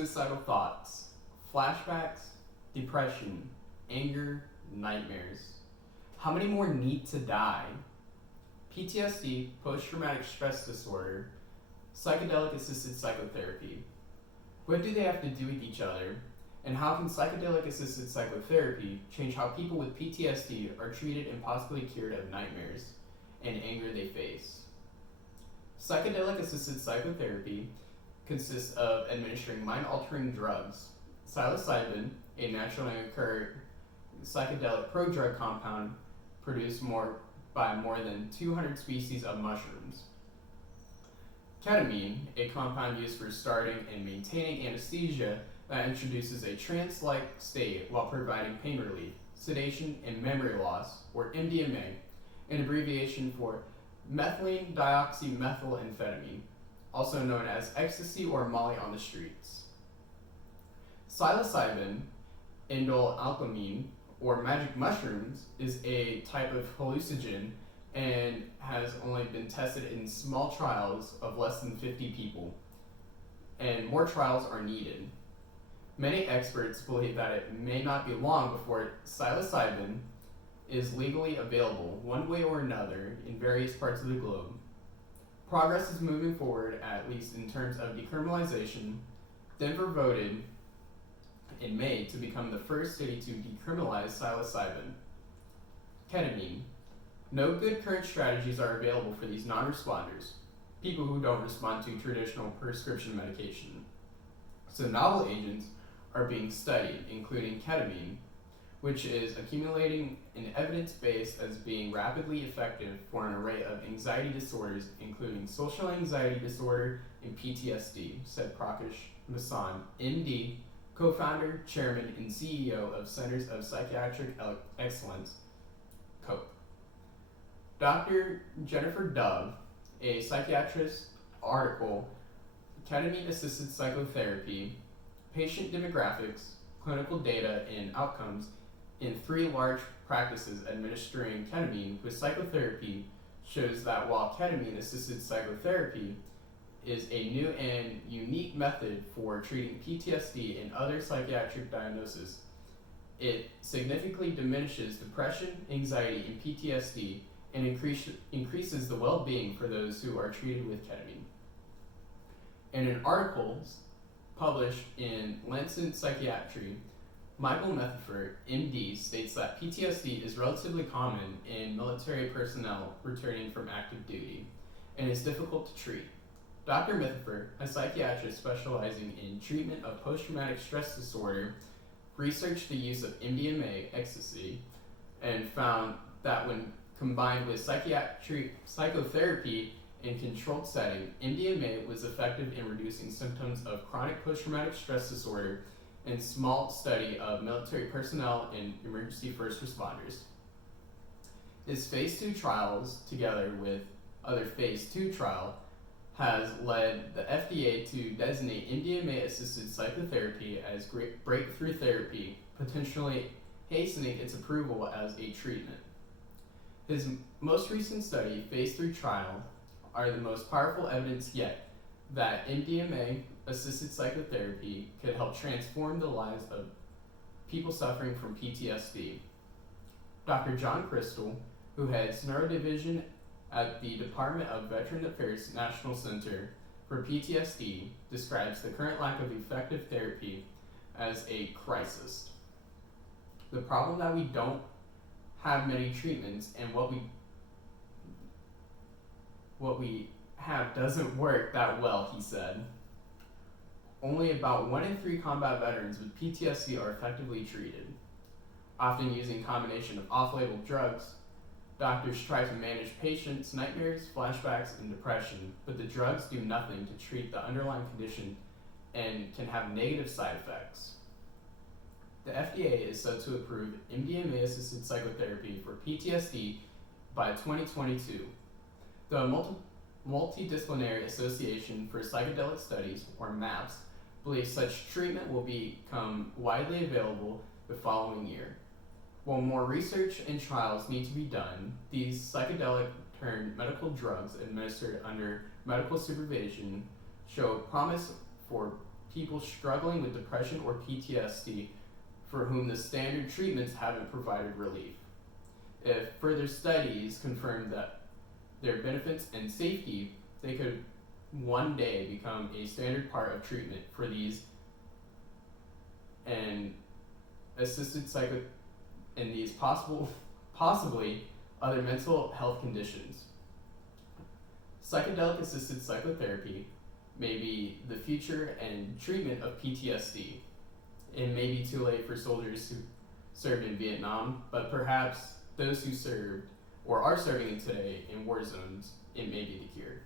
suicidal thoughts, flashbacks, depression, anger, nightmares. How many more need to die? PTSD, post traumatic stress disorder, psychedelic assisted psychotherapy. What do they have to do with each other? And how can psychedelic assisted psychotherapy change how people with PTSD are treated and possibly cured of nightmares and anger they face? Psychedelic assisted psychotherapy consists of administering mind altering drugs. Psilocybin, a naturally occurring psychedelic prodrug compound produced by more than 200 species of mushrooms. Ketamine, a compound used for starting and maintaining anesthesia that introduces a trance-like state while providing pain relief, sedation, and memory loss, or MDMA, an abbreviation for methylene dioxymethylamphetamine, also known as ecstasy or Molly on the streets. Psilocybin, indoleamine, or magic mushrooms, is a type of hallucinogen and has only been tested in small trials of less than 50 people, and more trials are needed. Many experts believe that it may not be long before psilocybin is legally available one way or another in various parts of the globe. Progress is moving forward, at least in terms of decriminalization. Denver voted in May to become the first city to decriminalize psilocybin. Ketamine. No good current strategies are available for these non-responders, people who don't respond to traditional prescription medication. So novel agents are being studied, including ketamine, which is accumulating an evidence base as being rapidly effective for an array of anxiety disorders, including social anxiety disorder and PTSD, said Prakash Masan, MD, co-founder, chairman, and CEO of Centers of Psychiatric Excellence, COPE. Dr. Jennifer Dove, a psychiatrist, article, Ketamine-Assisted Psychotherapy, Patient Demographics, Clinical Data, and Outcomes in 3 large practices administering ketamine with psychotherapy shows that while ketamine-assisted psychotherapy is a new and unique method for treating PTSD and other psychiatric diagnoses, it significantly diminishes depression, anxiety, and PTSD and increases the well-being for those who are treated with ketamine. In an article published in Lancet Psychiatry, Michael Metheford, MD, states that PTSD is relatively common in military personnel returning from active duty and is difficult to treat. Dr. Metheford, a psychiatrist specializing in treatment of post-traumatic stress disorder, researched the use of MDMA, ecstasy, and found that when combined with psychotherapy in controlled setting, MDMA was effective in reducing symptoms of chronic post-traumatic stress disorder in small study of military personnel and emergency first responders. His phase 2 trials, together with other phase 2 trial, has led the FDA to designate MDMA-assisted psychotherapy as breakthrough therapy, potentially hastening its approval as a treatment. His most recent study, phase 3 trial, are the most powerful evidence yet that MDMA-assisted psychotherapy could help transform the lives of people suffering from PTSD. Dr. John Crystal, who heads Neurodivision at the Department of Veteran Affairs National Center for PTSD, describes the current lack of effective therapy as a crisis. The problem that we don't have many treatments, and what we have doesn't work that well, he said. Only about 1 in 3 combat veterans with PTSD are effectively treated. Often using a combination of off-label drugs, doctors try to manage patients' nightmares, flashbacks, and depression, but the drugs do nothing to treat the underlying condition and can have negative side effects. The FDA is set to approve MDMA-assisted psychotherapy for PTSD by 2022. The Multidisciplinary Association for Psychedelic Studies, or MAPS, believes such treatment will become widely available the following year. While more research and trials need to be done, these psychedelic-turned medical drugs administered under medical supervision show promise for people struggling with depression or PTSD for whom the standard treatments haven't provided relief. If further studies confirm that their benefits and safety, they could one day become a standard part of treatment for these and assisted psycho and these possibly other mental health conditions. Psychedelic assisted psychotherapy may be the future and treatment of PTSD. It may be too late for soldiers who served in Vietnam, but perhaps those who served or are serving today in war zones, it may be the cure.